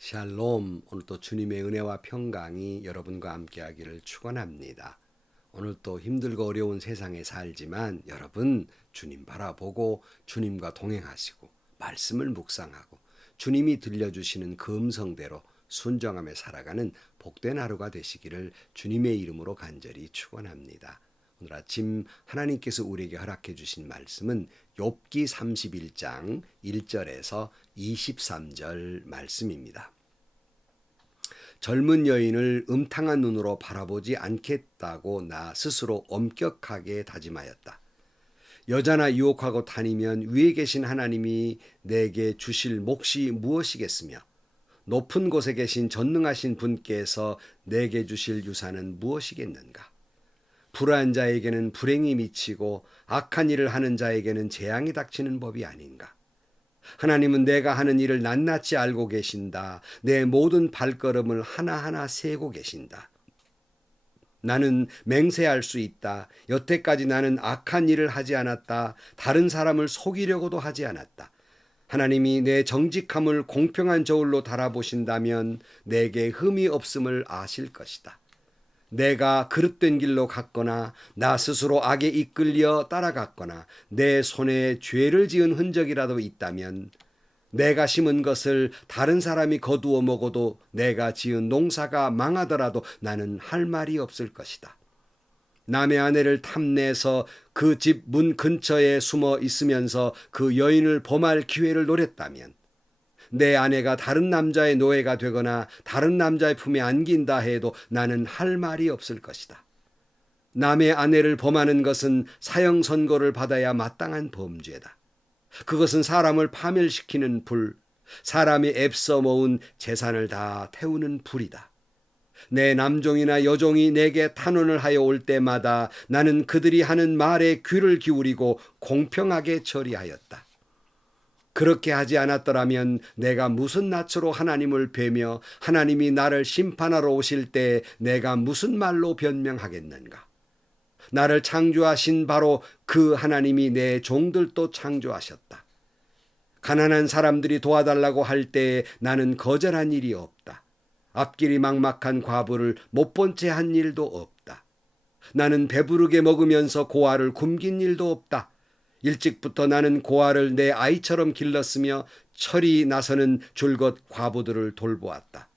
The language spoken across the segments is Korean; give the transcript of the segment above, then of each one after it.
샬롬, 오늘도 주님의 은혜와 평강이 여러분과 함께하기를 축원합니다. 오늘도 힘들고 어려운 세상에 살지만 여러분 주님 바라보고 주님과 동행하시고 말씀을 묵상하고 주님이 들려주시는 그 음성대로 순종하며 살아가는 복된 하루가 되시기를 주님의 이름으로 간절히 축원합니다. 오늘 아침 하나님께서 우리에게 허락해 주신 말씀은 욥기 31장 1절에서 23절 말씀입니다. 젊은 여인을 음탕한 눈으로 바라보지 않겠다고 나 스스로 엄격하게 다짐하였다. 여자나 유혹하고 다니면 위에 계신 하나님이 내게 주실 몫이 무엇이겠으며 높은 곳에 계신 전능하신 분께서 내게 주실 유산은 무엇이겠는가? 불의한 자에게는 불행이 미치고 악한 일을 하는 자에게는 재앙이 닥치는 법이 아닌가? 하나님은 내가 하는 일을 낱낱이 알고 계신다. 내 모든 발걸음을 하나하나 세고 계신다. 나는 맹세할 수 있다. 여태까지 나는 악한 일을 하지 않았다. 다른 사람을 속이려고도 하지 않았다. 하나님이 내 정직함을 공평한 저울로 달아보신다면 내게 흠이 없음을 아실 것이다. 내가 그릇된 길로 갔거나 나 스스로 악에 이끌려 따라갔거나 내 손에 죄를 지은 흔적이라도 있다면 내가 심은 것을 다른 사람이 거두어 먹어도 내가 지은 농사가 망하더라도 나는 할 말이 없을 것이다. 남의 아내를 탐내서 그 집 문 근처에 숨어 있으면서 그 여인을 범할 기회를 노렸다면 내 아내가 다른 남자의 노예가 되거나 다른 남자의 품에 안긴다 해도 나는 할 말이 없을 것이다. 남의 아내를 범하는 것은 사형 선고를 받아야 마땅한 범죄다. 그것은 사람을 파멸시키는 불, 사람이 애써 모은 재산을 다 태우는 불이다. 내 남종이나 여종이 내게 탄원을 하여 올 때마다 나는 그들이 하는 말에 귀를 기울이고 공평하게 처리하였다. 그렇게 하지 않았더라면 내가 무슨 낯으로 하나님을 뵈며 하나님이 나를 심판하러 오실 때 내가 무슨 말로 변명하겠는가? 나를 창조하신 바로 그 하나님이 내 종들도 창조하셨다. 가난한 사람들이 도와달라고 할 때 나는 거절한 일이 없다. 앞길이 막막한 과부를 못 본 채 한 일도 없다. 나는 배부르게 먹으면서 고아를 굶긴 일도 없다. 일찍부터 나는 고아를 내 아이처럼 길렀으며 철이 나서는 줄곧 과부들을 돌보았다.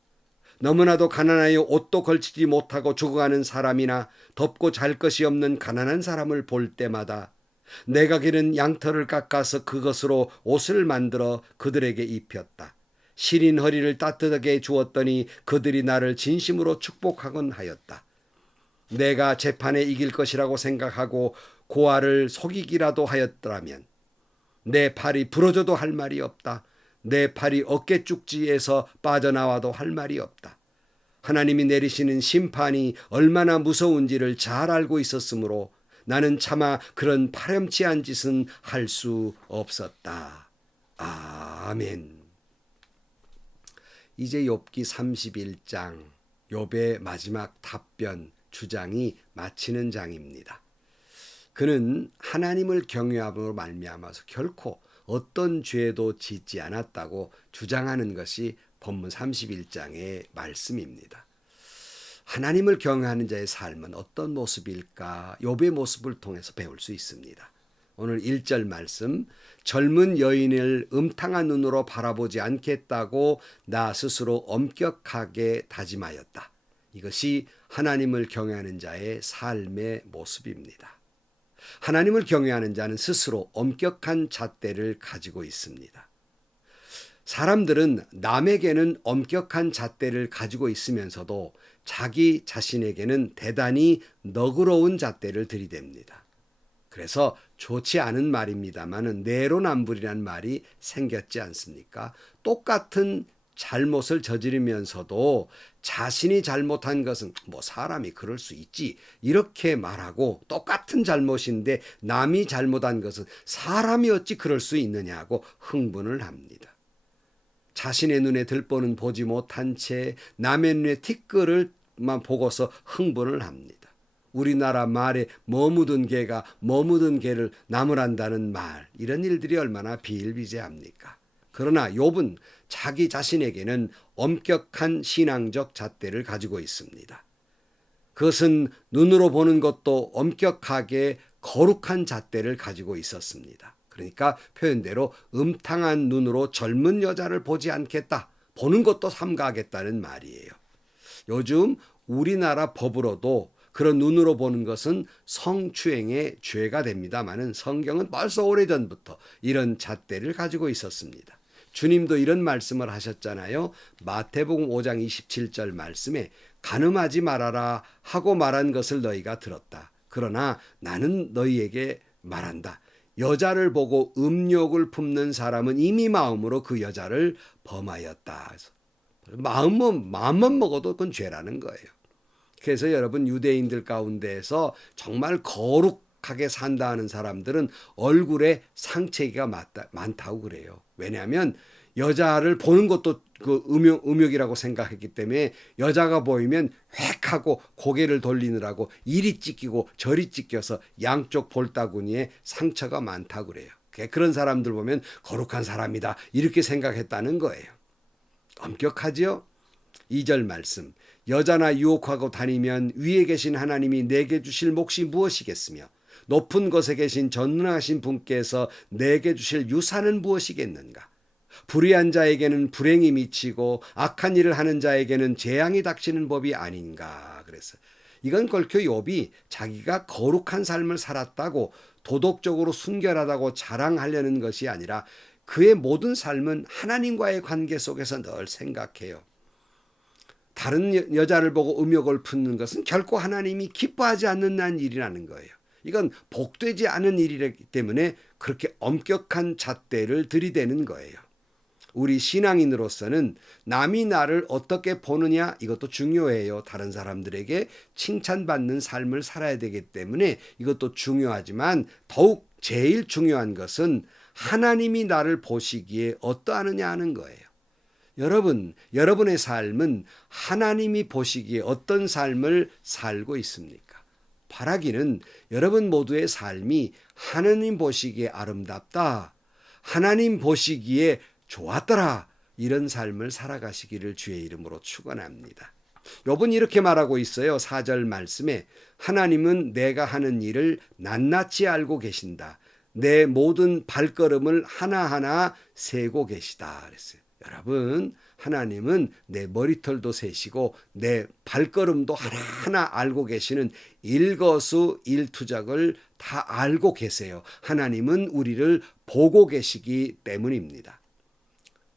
너무나도 가난하여 옷도 걸치지 못하고 죽어가는 사람이나 덮고 잘 것이 없는 가난한 사람을 볼 때마다 내가 기른 양털을 깎아서 그것으로 옷을 만들어 그들에게 입혔다. 시린 허리를 따뜻하게 주었더니 그들이 나를 진심으로 축복하곤 하였다. 내가 재판에 이길 것이라고 생각하고 고아를 속이기라도 하였더라면 내 팔이 부러져도 할 말이 없다. 내 팔이 어깨축지에서 빠져나와도 할 말이 없다. 하나님이 내리시는 심판이 얼마나 무서운지를 잘 알고 있었으므로 나는 차마 그런 파렴치한 짓은 할 수 없었다. 아멘. 이제 욥기 31장 욥의 마지막 답변 주장이 마치는 장입니다. 그는 하나님을 경외함으로 말미암아서 결코 어떤 죄도 짓지 않았다고 주장하는 것이 본문 31장의 말씀입니다. 하나님을 경외하는 자의 삶은 어떤 모습일까? 욥의 모습을 통해서 배울 수 있습니다. 오늘 1절 말씀, 젊은 여인을 음탕한 눈으로 바라보지 않겠다고 나 스스로 엄격하게 다짐하였다. 이것이 하나님을 경외하는 자의 삶의 모습입니다. 하나님을 경외하는 자는 스스로 엄격한 잣대를 가지고 있습니다. 사람들은 남에게는 엄격한 잣대를 가지고 있으면서도 자기 자신에게는 대단히 너그러운 잣대를 들이댑니다. 그래서 좋지 않은 말입니다만 내로남불이라는 말이 생겼지 않습니까? 똑같은 잘못을 저지르면서도 자신이 잘못한 것은 사람이 그럴 수 있지 이렇게 말하고 똑같은 잘못인데 남이 잘못한 것은 사람이 어찌 그럴 수 있느냐고 흥분을 합니다. 자신의 눈에 들보는 보지 못한 채 남의 눈에 티끌을만 보고서 흥분을 합니다. 우리나라 말에 뭐 묻은 개가 뭐 묻은 개를 나무란다는 말, 이런 일들이 얼마나 비일비재합니까? 그러나 욥은 자기 자신에게는 엄격한 신앙적 잣대를 가지고 있습니다. 그것은 눈으로 보는 것도 엄격하게 거룩한 잣대를 가지고 있었습니다. 그러니까 표현대로 음탕한 눈으로 젊은 여자를 보지 않겠다. 보는 것도 삼가하겠다는 말이에요. 요즘 우리나라 법으로도 그런 눈으로 보는 것은 성추행의 죄가 됩니다마는 성경은 벌써 오래전부터 이런 잣대를 가지고 있었습니다. 주님도 이런 말씀을 하셨잖아요. 마태복음 5장 27절 말씀에 간음하지 말아라 하고 말한 것을 너희가 들었다. 그러나 나는 너희에게 말한다. 여자를 보고 음욕을 품는 사람은 이미 마음으로 그 여자를 범하였다. 마음만 먹어도 그건 죄라는 거예요. 그래서 여러분 유대인들 가운데에서 정말 거룩하게 산다 하는 사람들은 얼굴에 상처가 많다고 그래요. 왜냐하면 여자를 보는 것도 그 음욕이라고 생각했기 때문에 여자가 보이면 획 하고 고개를 돌리느라고 이리 찢기고 저리 찢겨서 양쪽 볼따구니에 상처가 많다고 그래요. 그런 사람들 보면 거룩한 사람이다 이렇게 생각했다는 거예요. 엄격하지요? 2절 말씀. 여자나 유혹하고 다니면 위에 계신 하나님이 내게 주실 몫이 무엇이겠으며 높은 곳에 계신 전능하신 분께서 내게 주실 유산은 무엇이겠는가? 불의한 자에게는 불행이 미치고 악한 일을 하는 자에게는 재앙이 닥치는 법이 아닌가. 그래서 이건 걸켜 욥이 자기가 거룩한 삶을 살았다고 도덕적으로 순결하다고 자랑하려는 것이 아니라 그의 모든 삶은 하나님과의 관계 속에서 늘 생각해요. 다른 여자를 보고 음욕을 품는 것은 결코 하나님이 기뻐하지 않는 일이라는 거예요. 이건 복되지 않은 일이기 때문에 그렇게 엄격한 잣대를 들이대는 거예요. 우리 신앙인으로서는 남이 나를 어떻게 보느냐 이것도 중요해요. 다른 사람들에게 칭찬받는 삶을 살아야 되기 때문에 이것도 중요하지만 더욱 제일 중요한 것은 하나님이 나를 보시기에 어떠하느냐 하는 거예요. 여러분의 삶은 하나님이 보시기에 어떤 삶을 살고 있습니까? 바라기는 여러분 모두의 삶이 하나님 보시기에 아름답다. 하나님 보시기에 좋았더라. 이런 삶을 살아가시기를 주의 이름으로 축원합니다. 욥은 이렇게 말하고 있어요. 4절 말씀에 하나님은 내가 하는 일을 낱낱이 알고 계신다. 내 모든 발걸음을 하나하나 세고 계시다. 그랬어요. 여러분, 하나님은 내 머리털도 세시고 내 발걸음도 하나하나 알고 계시는 일거수일투족을 다 알고 계세요. 하나님은 우리를 보고 계시기 때문입니다.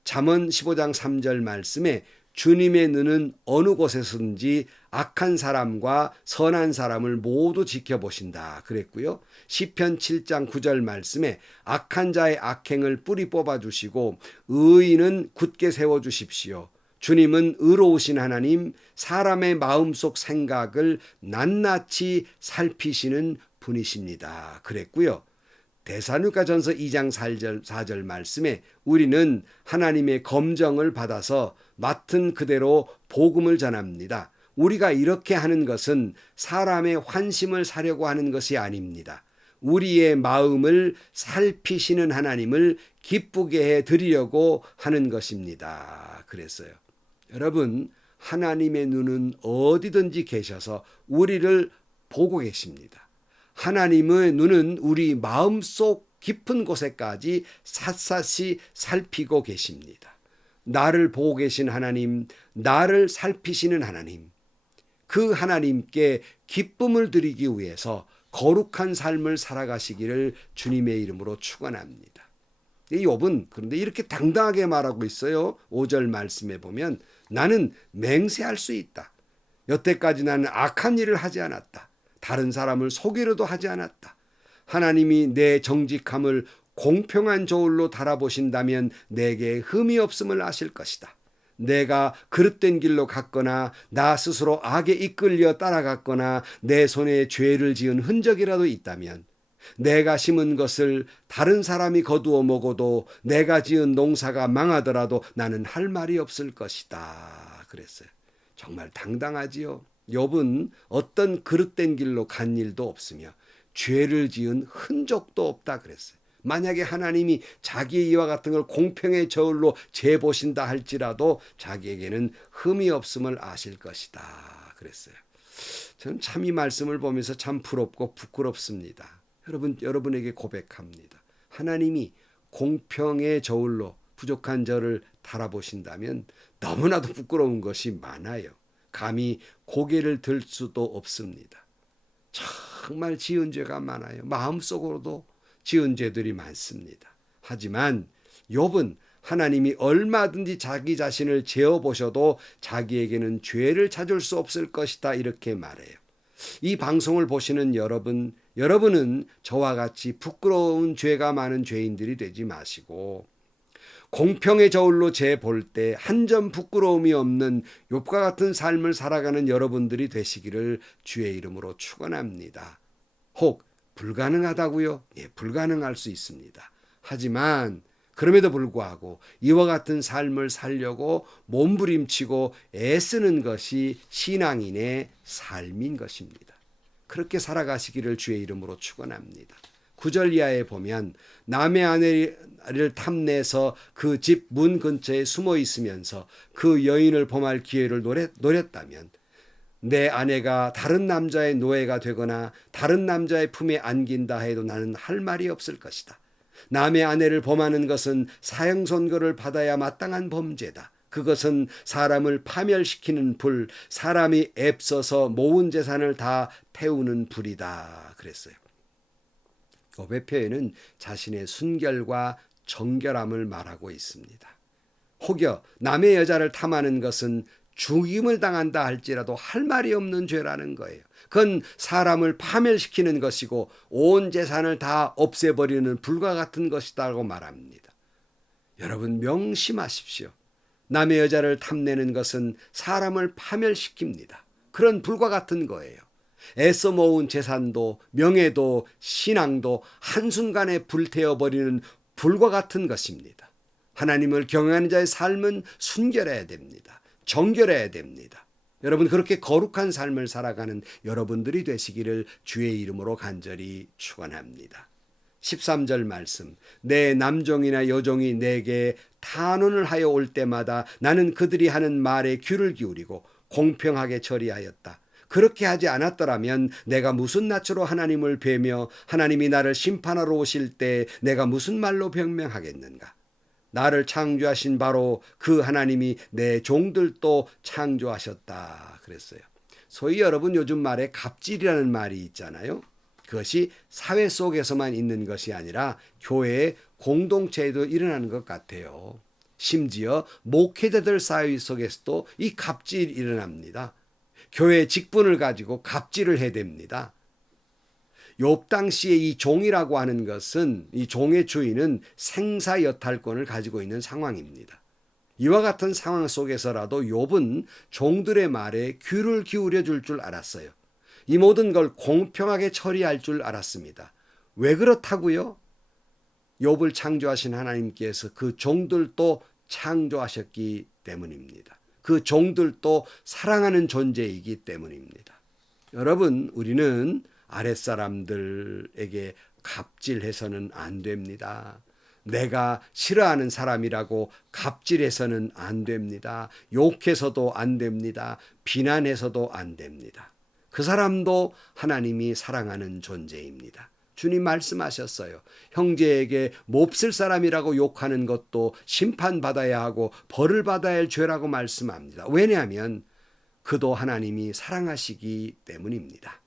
잠언 15장 3절 말씀에 주님의 눈은 어느 곳에서든지 악한 사람과 선한 사람을 모두 지켜보신다 그랬고요. 시편 7장 9절 말씀에 악한 자의 악행을 뿌리 뽑아주시고 의인은 굳게 세워주십시오. 주님은 의로우신 하나님, 사람의 마음속 생각을 낱낱이 살피시는 분이십니다 그랬고요. 데살로니가전서 2장 4절 말씀에 우리는 하나님의 검정을 받아서 맡은 그대로 복음을 전합니다. 우리가 이렇게 하는 것은 사람의 환심을 사려고 하는 것이 아닙니다. 우리의 마음을 살피시는 하나님을 기쁘게 해 드리려고 하는 것입니다. 그랬어요. 여러분, 하나님의 눈은 어디든지 계셔서 우리를 보고 계십니다. 하나님의 눈은 우리 마음속 깊은 곳에까지 샅샅이 살피고 계십니다. 나를 보고 계신 하나님, 나를 살피시는 하나님, 그 하나님께 기쁨을 드리기 위해서 거룩한 삶을 살아가시기를 주님의 이름으로 축원합니다. 욥은 그런데 이렇게 당당하게 말하고 있어요. 5절 말씀에 보면 나는 맹세할 수 있다. 여태까지 나는 악한 일을 하지 않았다. 다른 사람을 속이려도 하지 않았다. 하나님이 내 정직함을 공평한 저울로 달아보신다면 내게 흠이 없음을 아실 것이다. 내가 그릇된 길로 갔거나 나 스스로 악에 이끌려 따라갔거나 내 손에 죄를 지은 흔적이라도 있다면 내가 심은 것을 다른 사람이 거두어 먹어도 내가 지은 농사가 망하더라도 나는 할 말이 없을 것이다. 그랬어요. 정말 당당하지요. 욥은 어떤 그릇된 길로 간 일도 없으며 죄를 지은 흔적도 없다 그랬어요. 만약에 하나님이 자기의 이와 같은 걸 공평의 저울로 재보신다 할지라도 자기에게는 흠이 없음을 아실 것이다 그랬어요. 저는 참 이 말씀을 보면서 참 부럽고 부끄럽습니다. 여러분에게 고백합니다. 하나님이 공평의 저울로 부족한 저를 달아보신다면 너무나도 부끄러운 것이 많아요. 감히 고개를 들 수도 없습니다. 정말 지은 죄가 많아요. 마음속으로도 지은 죄들이 많습니다. 하지만 욥은 하나님이 얼마든지 자기 자신을 재어보셔도 자기에게는 죄를 찾을 수 없을 것이다 이렇게 말해요. 이 방송을 보시는 여러분은 저와 같이 부끄러운 죄가 많은 죄인들이 되지 마시고 공평의 저울로 재볼 때 한 점 부끄러움이 없는 욥과 같은 삶을 살아가는 여러분들이 되시기를 주의 이름으로 축원합니다. 혹 불가능하다고요? 예, 불가능할 수 있습니다. 하지만 그럼에도 불구하고 이와 같은 삶을 살려고 몸부림치고 애쓰는 것이 신앙인의 삶인 것입니다. 그렇게 살아가시기를 주의 이름으로 축원합니다. 9절 이하에 보면 남의 아내를 탐내서 그 집 문 근처에 숨어 있으면서 그 여인을 범할 기회를 노렸다면 내 아내가 다른 남자의 노예가 되거나 다른 남자의 품에 안긴다 해도 나는 할 말이 없을 것이다. 남의 아내를 범하는 것은 사형 선고를 받아야 마땅한 범죄다. 그것은 사람을 파멸시키는 불, 사람이 애써서 모은 재산을 다 태우는 불이다 그랬어요. 욥의 표현은 자신의 순결과 정결함을 말하고 있습니다. 혹여 남의 여자를 탐하는 것은 죽임을 당한다 할지라도 할 말이 없는 죄라는 거예요. 그건 사람을 파멸시키는 것이고 온 재산을 다 없애버리는 불과 같은 것이다고 말합니다. 여러분 명심하십시오. 남의 여자를 탐내는 것은 사람을 파멸시킵니다. 그런 불과 같은 거예요. 애써 모은 재산도 명예도 신앙도 한순간에 불태워버리는 불과 같은 것입니다. 하나님을 경외하는 자의 삶은 순결해야 됩니다. 정결해야 됩니다. 여러분 그렇게 거룩한 삶을 살아가는 여러분들이 되시기를 주의 이름으로 간절히 축원합니다. 13절 말씀 내 남종이나 여종이 내게 탄원을 하여 올 때마다 나는 그들이 하는 말에 귀를 기울이고 공평하게 처리하였다. 그렇게 하지 않았더라면 내가 무슨 낯으로 하나님을 뵈며 하나님이 나를 심판하러 오실 때 내가 무슨 말로 변명하겠는가. 나를 창조하신 바로 그 하나님이 내 종들도 창조하셨다 그랬어요. 소위 여러분 요즘 말에 갑질이라는 말이 있잖아요. 그것이 사회 속에서만 있는 것이 아니라 교회 공동체에도 일어나는 것 같아요. 심지어 목회자들 사회 속에서도 이 갑질이 일어납니다. 교회 직분을 가지고 갑질을 해댑니다. 욥 당시에 이 종이라고 하는 것은 이 종의 주인은 생사 여탈권을 가지고 있는 상황입니다. 이와 같은 상황 속에서라도 욥은 종들의 말에 귀를 기울여 줄 줄 알았어요. 이 모든 걸 공평하게 처리할 줄 알았습니다. 왜 그렇다고요? 욥을 창조하신 하나님께서 그 종들도 창조하셨기 때문입니다. 그 종들도 사랑하는 존재이기 때문입니다. 여러분, 우리는 아랫사람들에게 갑질해서는 안 됩니다. 내가 싫어하는 사람이라고 갑질해서는 안 됩니다. 욕해서도 안 됩니다. 비난해서도 안 됩니다. 그 사람도 하나님이 사랑하는 존재입니다. 주님 말씀하셨어요. 형제에게 몹쓸 사람이라고 욕하는 것도 심판받아야 하고 벌을 받아야 할 죄라고 말씀합니다. 왜냐하면 그도 하나님이 사랑하시기 때문입니다.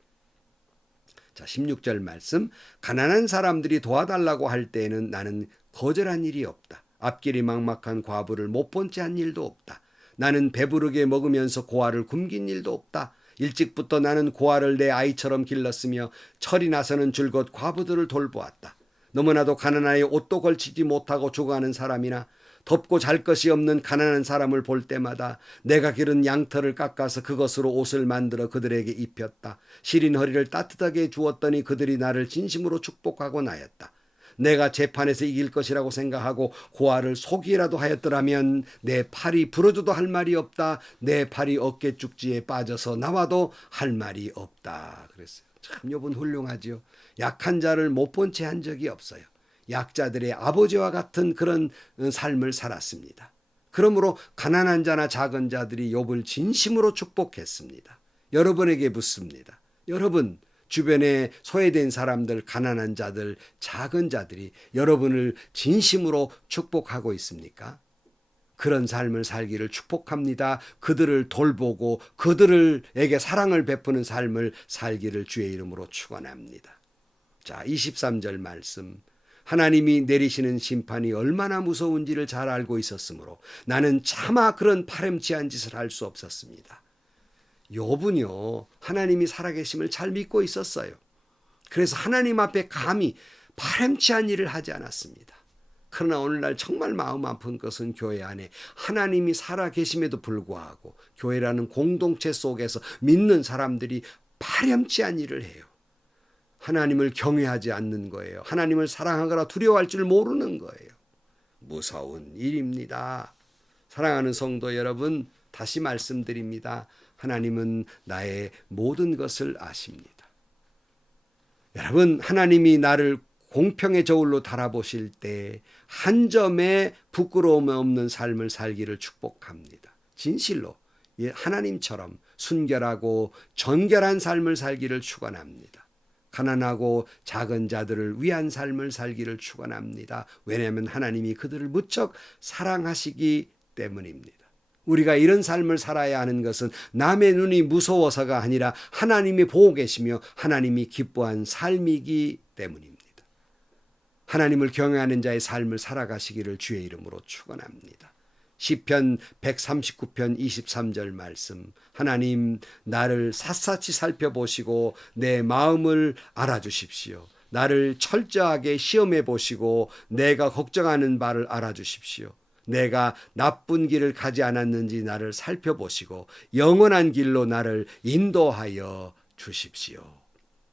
자, 16절 말씀. 가난한 사람들이 도와달라고 할 때에는 나는 거절한 일이 없다. 앞길이 막막한 과부를 못 본 채 한 일도 없다. 나는 배부르게 먹으면서 고아를 굶긴 일도 없다. 일찍부터 나는 고아를 내 아이처럼 길렀으며 철이 나서는 줄곧 과부들을 돌보았다. 너무나도 가난하여 옷도 걸치지 못하고 죽어가는 사람이나 덮고 잘 것이 없는 가난한 사람을 볼 때마다 내가 기른 양털을 깎아서 그것으로 옷을 만들어 그들에게 입혔다. 시린 허리를 따뜻하게 주었더니 그들이 나를 진심으로 축복하고 나였다. 내가 재판에서 이길 것이라고 생각하고 고아를 속이라도 하였더라면 내 팔이 부러져도 할 말이 없다. 내 팔이 어깨 쭉지에 빠져서 나와도 할 말이 없다. 그랬어요. 참 욥은 훌륭하지요. 약한 자를 못 본 채 한 적이 없어요. 약자들의 아버지와 같은 그런 삶을 살았습니다. 그러므로 가난한 자나 작은 자들이 욥을 진심으로 축복했습니다. 여러분에게 묻습니다. 여러분 주변에 소외된 사람들, 가난한 자들, 작은 자들이 여러분을 진심으로 축복하고 있습니까? 그런 삶을 살기를 축복합니다. 그들을 돌보고 그들에게 사랑을 베푸는 삶을 살기를 주의 이름으로 축원합니다. 자, 23절 말씀. 하나님이 내리시는 심판이 얼마나 무서운지를 잘 알고 있었으므로 나는 차마 그런 파렴치한 짓을 할 수 없었습니다. 욥은요, 하나님이 살아계심을 잘 믿고 있었어요. 그래서 하나님 앞에 감히 파렴치한 일을 하지 않았습니다. 그러나 오늘날 정말 마음 아픈 것은 교회 안에 하나님이 살아계심에도 불구하고 교회라는 공동체 속에서 믿는 사람들이 파렴치한 일을 해요. 하나님을 경외하지 않는 거예요. 하나님을 사랑하거나 두려워할 줄 모르는 거예요. 무서운 일입니다. 사랑하는 성도 여러분, 다시 말씀드립니다. 하나님은 나의 모든 것을 아십니다. 여러분, 하나님이 나를 공평의 저울로 달아보실 때 한 점의 부끄러움 없는 삶을 살기를 축복합니다. 진실로 하나님처럼 순결하고 정결한 삶을 살기를 축원합니다. 가난하고 작은 자들을 위한 삶을 살기를 축원합니다. 왜냐하면 하나님이 그들을 무척 사랑하시기 때문입니다. 우리가 이런 삶을 살아야 하는 것은 남의 눈이 무서워서가 아니라 하나님이 보고 계시며 하나님이 기뻐한 삶이기 때문입니다. 하나님을 경외하는 자의 삶을 살아가시기를 주의 이름으로 축원합니다. 시편 139편 23절 말씀. 하나님 나를 샅샅이 살펴보시고 내 마음을 알아주십시오. 나를 철저하게 시험해 보시고 내가 걱정하는 바를 알아주십시오. 내가 나쁜 길을 가지 않았는지 나를 살펴보시고 영원한 길로 나를 인도하여 주십시오.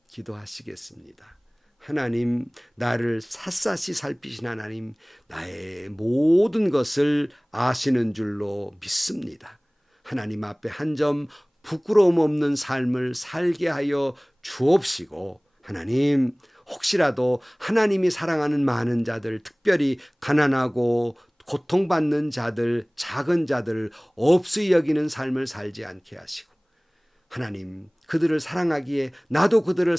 기도하시겠습니다. 하나님, 나를 샅샅이 살피신 하나님, 나의 모든 것을 아시는 줄로 믿습니다. 하나님 앞에 한 점 부끄러움 없는 삶을 살게 하여 주옵시고, 하나님, 혹시라도 하나님이 사랑하는 많은 자들, 특별히 가난하고 고통받는 자들, 작은 자들, 없이 여기는 삶을 살지 않게 하시고, 하나님, 그들을 사랑하기에 나도 그들을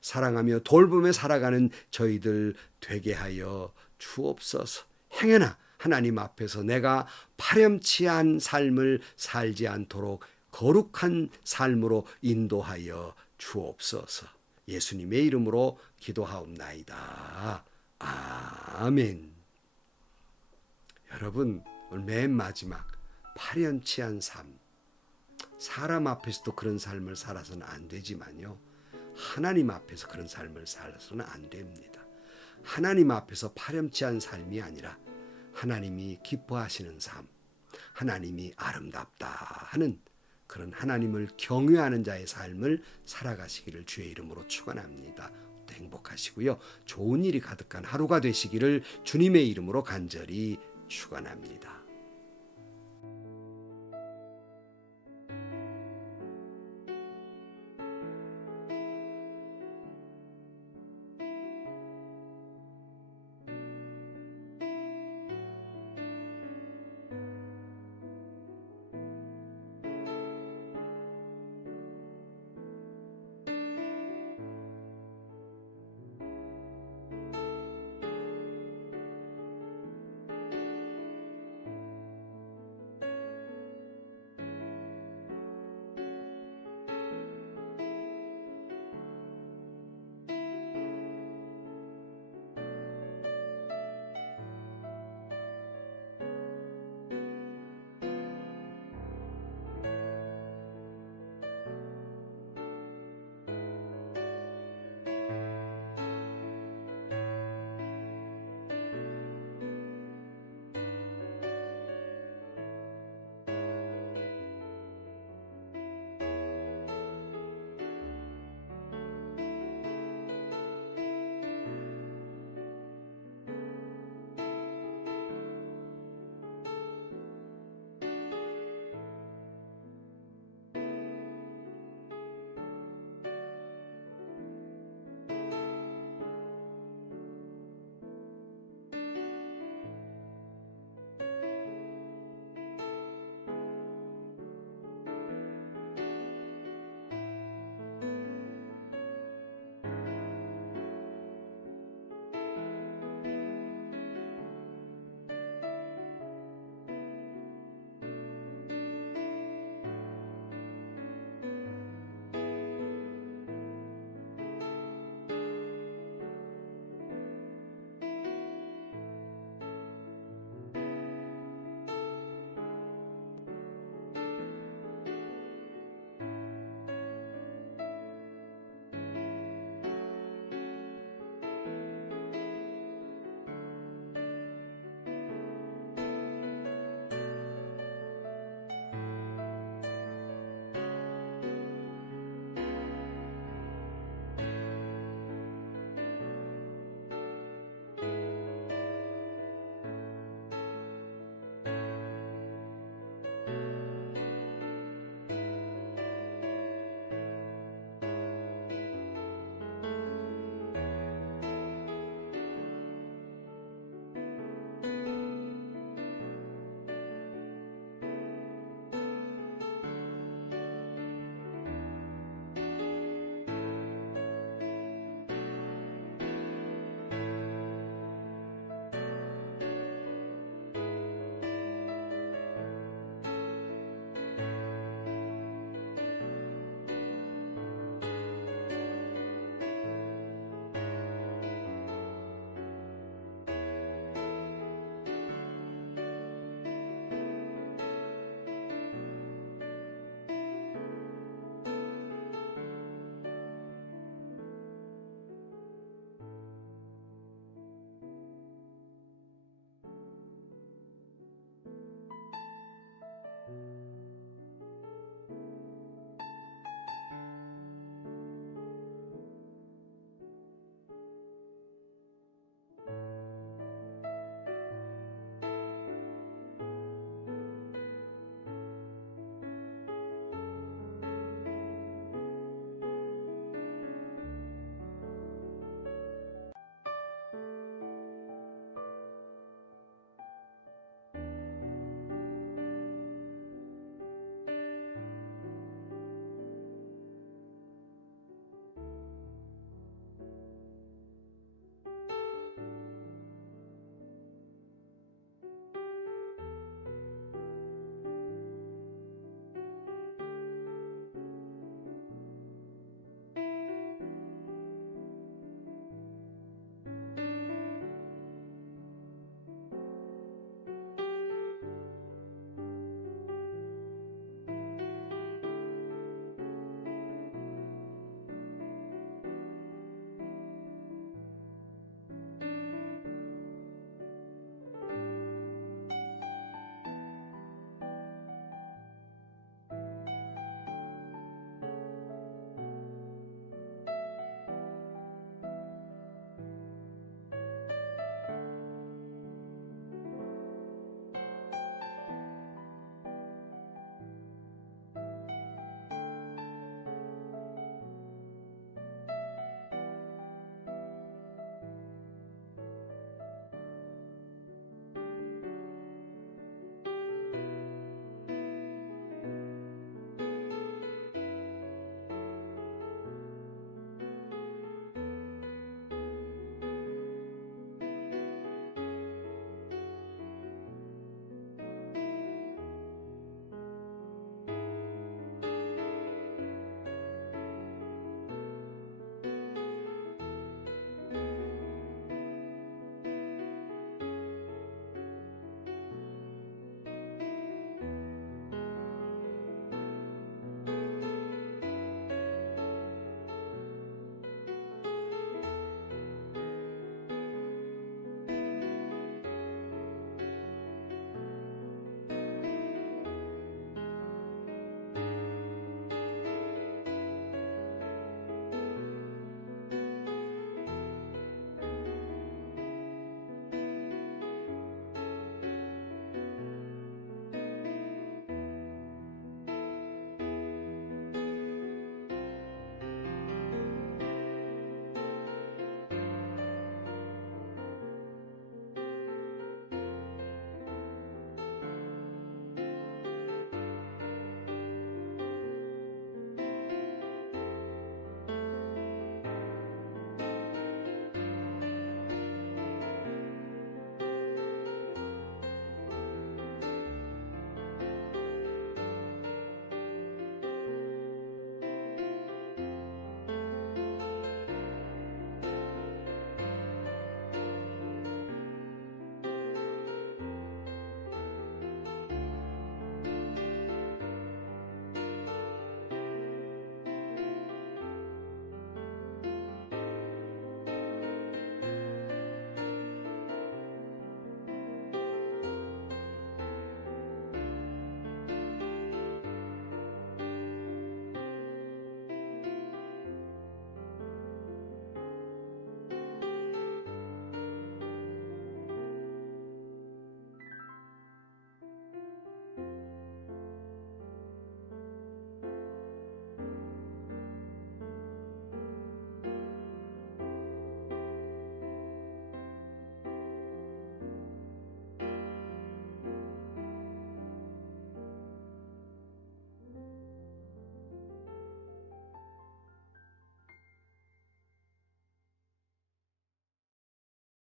사랑하며 돌보며 살아가는 저희들 되게 하여 주옵소서. 행여나 하나님 앞에서 내가 파렴치한 삶을 살지 않도록 거룩한 삶으로 인도하여 주옵소서. 예수님의 이름으로 기도하옵나이다. 아멘. 여러분, 오늘 맨 마지막 파렴치한 삶. 사람 앞에서도 그런 삶을 살아서는 안 되지만요. 하나님 앞에서 그런 삶을 살아서는 안 됩니다. 하나님 앞에서 파렴치한 삶이 아니라 하나님이 기뻐하시는 삶, 하나님이 아름답다 하는 그런 하나님을 경외하는 자의 삶을 살아가시기를 주의 이름으로 축원합니다. 행복하시고요. 좋은 일이 가득한 하루가 되시기를 주님의 이름으로 간절히 축원합니다.